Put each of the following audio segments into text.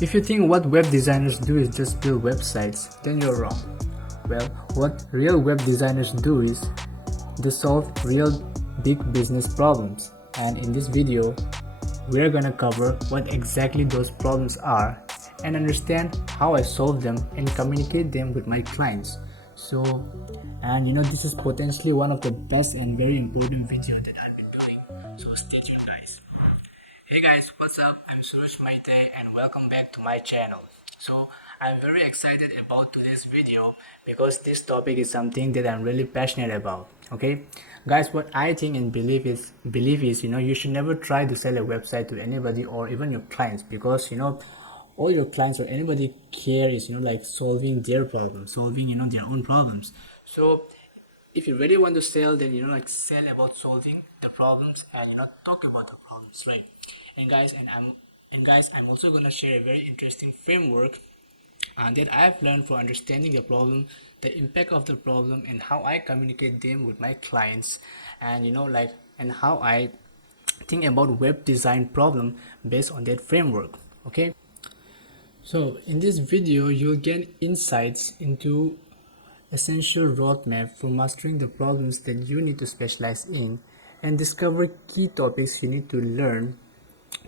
If you think what web designers do is just build websites, then you're wrong. Well, what real web designers do is they solve real big business problems. And in this video, we're gonna cover what exactly those problems are and understand how I solve them and communicate them with my clients. This is potentially one of the best and very important videos that I've been doing. So stay tuned, guys. Hey guys, what's up? I'm Suresh Maite and welcome back to my channel. So I'm very excited about today's video because this topic is something that I'm really passionate about. Okay, guys, what I think and believe is you should never try to sell a website to anybody or even your clients, because all your clients or anybody care is like solving their problems, solving their own problems. So if you really want to sell, then sell about solving the problems and talk about the problems, right? And guys, I'm also gonna share a very interesting framework that I've learned for understanding the problem, the impact of the problem, and how I communicate them with my clients, and and how I think about web design problem based on that framework. Okay, so in this video you'll gain insights into essential roadmap for mastering the problems that you need to specialize in, and discover key topics you need to learn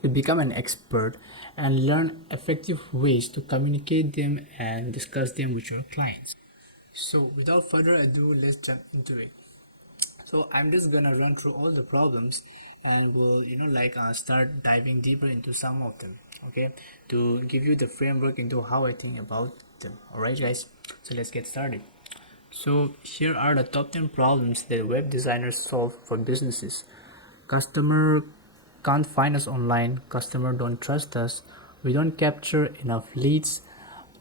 to become an expert, and learn effective ways to communicate them and discuss them with your clients. So without further ado, let's jump into it. So I'm just gonna run through all the problems and we'll start diving deeper into some of them, okay, to give you the framework into how I think about them. Alright guys, so let's get started. So here are the top 10 problems that web designers solve for businesses. Customer can't find us online, customer don't trust us, we don't capture enough leads,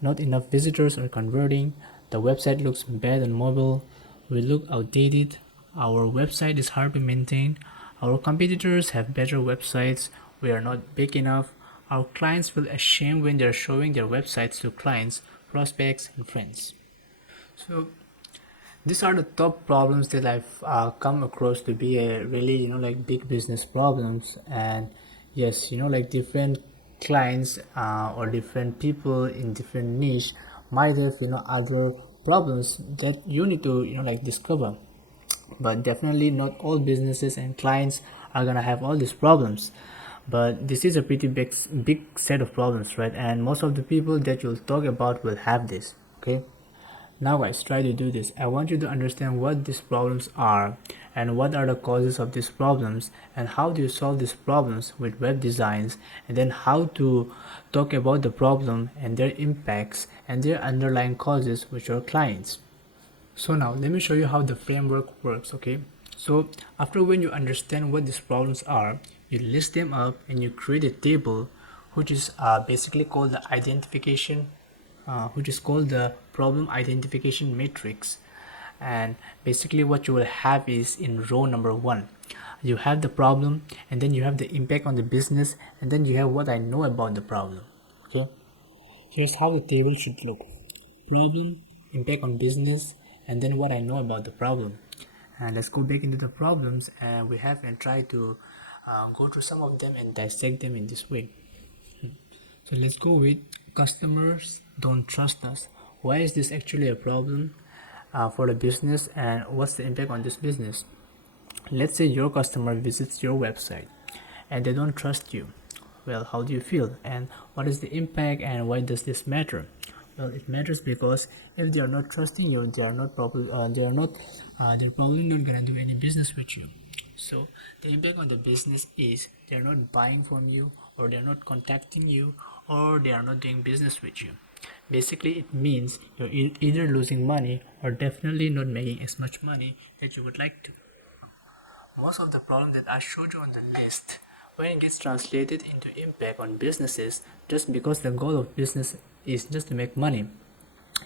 not enough visitors are converting, the website looks bad on mobile, we look outdated, our website is hard to maintain, our competitors have better websites, we are not big enough, our clients feel ashamed when they're showing their websites to clients, prospects, and friends. So these are the top problems that I've come across to be a really big business problems. And yes, different clients or different people in different niche might have other problems that you need to discover, but definitely not all businesses and clients are gonna have all these problems. But this is a pretty big set of problems, right? And most of the people that you'll talk about will have this. Okay, now guys, try to do this. I want you to understand what these problems are and what are the causes of these problems and how do you solve these problems with web designs, and then how to talk about the problem and their impacts and their underlying causes with your clients. So now let me show you how the framework works, okay? So after when you understand what these problems are, you list them up and you create a table which is basically called the identification which is called the problem identification matrix. And basically what you will have is in row number 1 you have the problem, and then you have the impact on the business, and then you have what I know about the problem. Okay, here's how the table should look: problem, impact on business, and then what I know about the problem. And let's go back into the problems, and we have and try to go through some of them and dissect them in this way. So let's go with customers don't trust us. Why is this actually a problem for the business, and what's the impact on this business? Let's say your customer visits your website and they don't trust you. Well, how do you feel, and what is the impact, and why does this matter? Well, it matters because if they are not trusting you, they're probably not gonna do any business with you. So the impact on the business is they're not buying from you, or they're not contacting you, or they are not doing business with you. Basically, it means you're either losing money or definitely not making as much money that you would like to. Most of the problems that I showed you on the list, when it gets translated into impact on businesses, just because the goal of business is just to make money,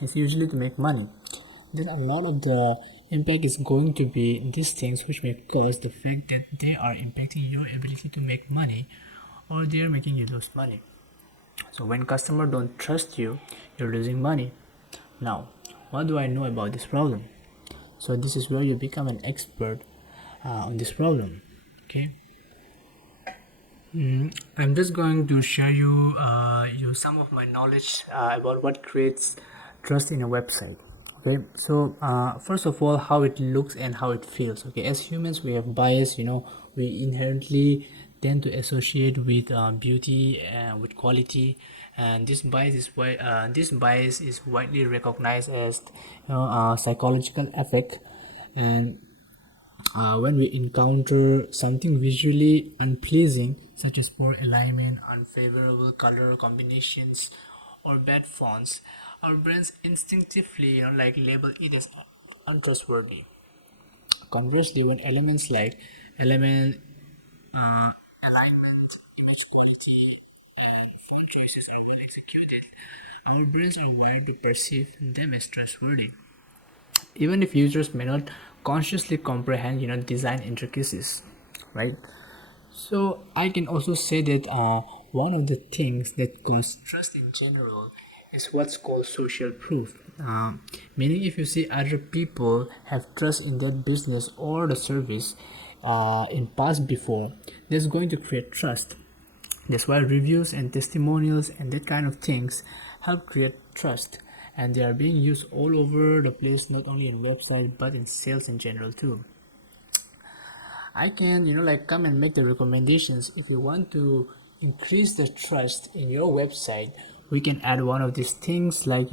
it's usually to make money, then a lot of the impact is going to be these things which may cause the fact that they are impacting your ability to make money, or they are making you lose money. So when customers don't trust you, you're losing money. Now, what do I know about this problem? So this is where you become an expert on this problem. Okay, I'm just going to share you some of my knowledge about what creates trust in a website. Okay, so first of all, how it looks and how it feels. Okay, as humans, we have bias. We inherently tend to associate with beauty and with quality, and this bias is widely recognized as psychological effect. And when we encounter something visually unpleasing, such as poor alignment, unfavorable color combinations, or bad fonts, our brains instinctively, label it as untrustworthy. Conversely, when elements like element alignment, image quality, and font choices are well executed, our brains are wired to perceive them as trustworthy, even if users may not consciously comprehend design intricacies, right? So I can also say that one of the things that cause trust in general is what's called social proof. Meaning, if you see other people have trust in that business or the service in past before, that's going to create trust. That's why reviews and testimonials and that kind of things help create trust, and they are being used all over the place, not only in website but in sales in general too. I can, come and make the recommendations. If you want to increase the trust in your website, we can add one of these things like,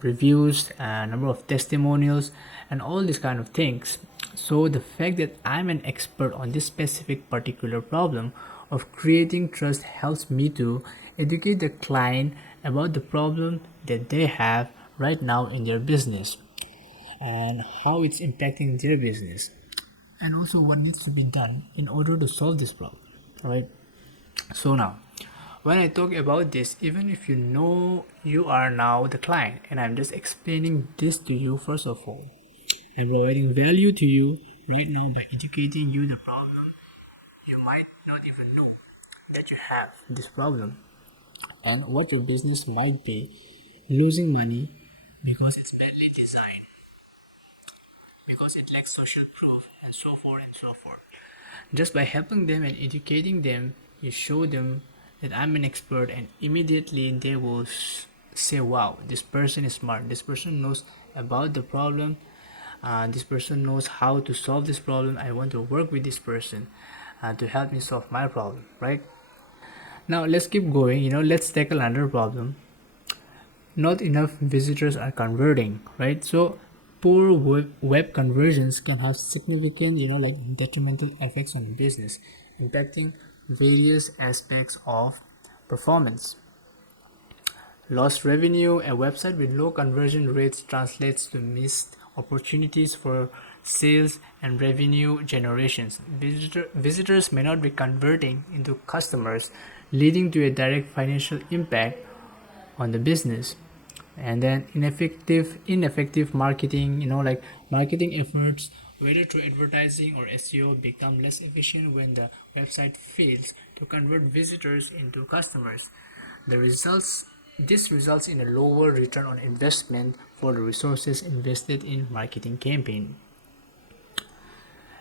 reviews, number of testimonials, and all these kind of things. So the fact that I'm an expert on this specific particular problem of creating trust helps me to educate the client about the problem that they have right now in their business and how it's impacting their business, and also what needs to be done in order to solve this problem, right? So now, when I talk about this, even if you are now the client and I'm just explaining this to you, first of all, I'm providing value to you right now by educating you the problem. You might not even know that you have this problem and what your business might be losing money because it's badly designed, because it lacks social proof, and so forth and so forth. Just by helping them and educating them, you show them that I'm an expert, and immediately they will say, wow, this person is smart. This person knows about the problem. This person knows how to solve this problem. I want to work with this person to help me solve my problem, right? Now let's keep going. Let's tackle another problem. Not enough visitors are converting, right? So poor web conversions can have significant detrimental effects on the business, impacting various aspects of performance. Lost revenue. A website with low conversion rates translates to missed opportunities for sales and revenue generations. Visitors may not be converting into customers, leading to a direct financial impact on the business. And then ineffective marketing, marketing efforts, whether through advertising or SEO, become less efficient when the website fails to convert visitors into customers. The results This results in a lower return on investment for the resources invested in marketing campaign,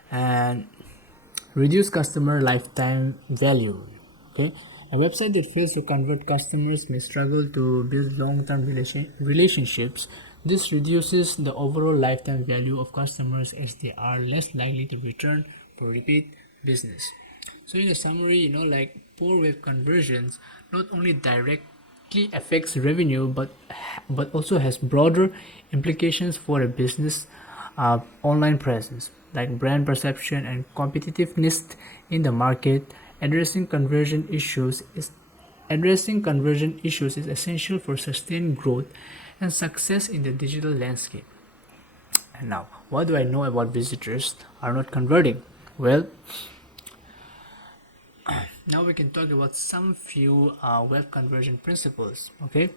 and reduce customer lifetime value. Okay, a website that fails to convert customers may struggle to build long-term relationships. This reduces the overall lifetime value of customers, as they are less likely to return for repeat business. So in a summary, poor web conversions not only directly affects revenue, but also has broader implications for a business online presence, like brand perception and competitiveness in the market. Addressing conversion issues is essential for sustained growth and success in the digital landscape. And now, what do I know about visitors are not converting? Well, now we can talk about some few web conversion principles. Okay,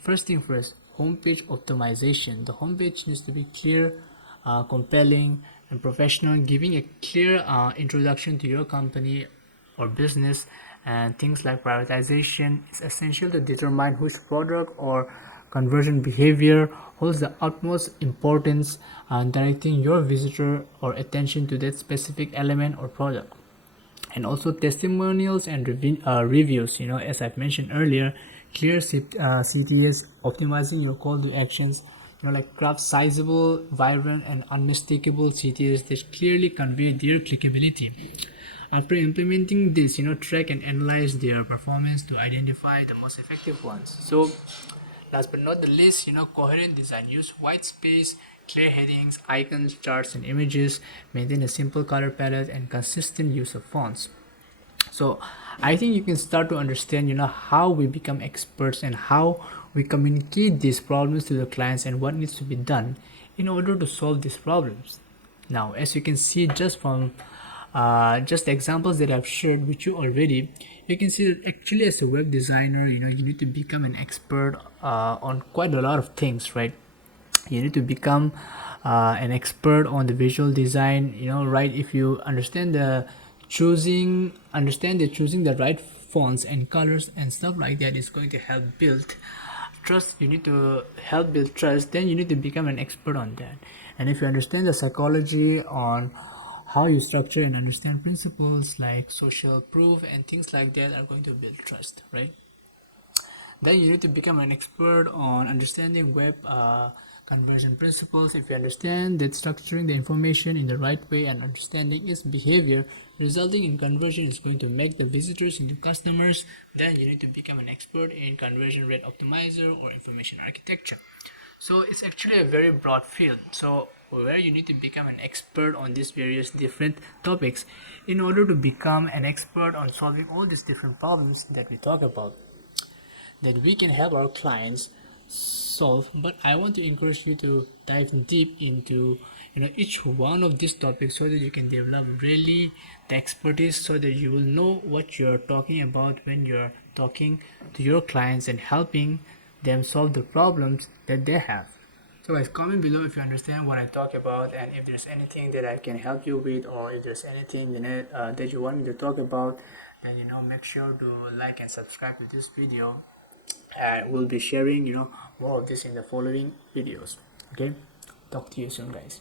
first thing first, homepage optimization. The homepage needs to be clear, compelling, and professional, giving a clear introduction to your company or business. And things like prioritization is essential to determine which product or conversion behavior holds the utmost importance, directing your visitor or attention to that specific element or product. and also testimonials and reviews. As I've mentioned earlier, clear CTAs, optimizing your call to actions, like craft sizable, vibrant, and unmistakable CTAs that clearly convey their clickability. After implementing this, track and analyze their performance to identify the most effective ones. So last but not the least, coherent design. Use white space, clear headings, icons, charts, and images. Maintain a simple color palette and consistent use of fonts. So I think you can start to understand, how we become experts and how we communicate these problems to the clients and what needs to be done in order to solve these problems. Now, as you can see just from just the examples that I've shared with you already, you can see that actually as a web designer, you need to become an expert on quite a lot of things, right? You need to become an expert on the visual design, right? If you understand the choosing the right fonts and colors and stuff like that is going to help build trust. You need to help build trust, then you need to become an expert on that. And if you understand the psychology on how you structure and understand principles like social proof and things like that are going to build trust, right? Then you need to become an expert on understanding web conversion principles. If you understand that structuring the information in the right way and understanding its behavior resulting in conversion is going to make the visitors into customers, then you need to become an expert in conversion rate optimizer or information architecture. So it's actually a very broad field, so where you need to become an expert on these various different topics in order to become an expert on solving all these different problems that we talk about, that we can help our clients solve. But I want to encourage you to dive deep into each one of these topics so that you can develop really the expertise, so that you will know what you're talking about when you're talking to your clients and helping them solve the problems that they have. So guys, comment below if you understand what I talk about, and if there's anything that I can help you with, or if there's anything that you want me to talk about, then make sure to like and subscribe to this video, and we'll be sharing more of this in the following videos. Okay, talk to you soon, guys.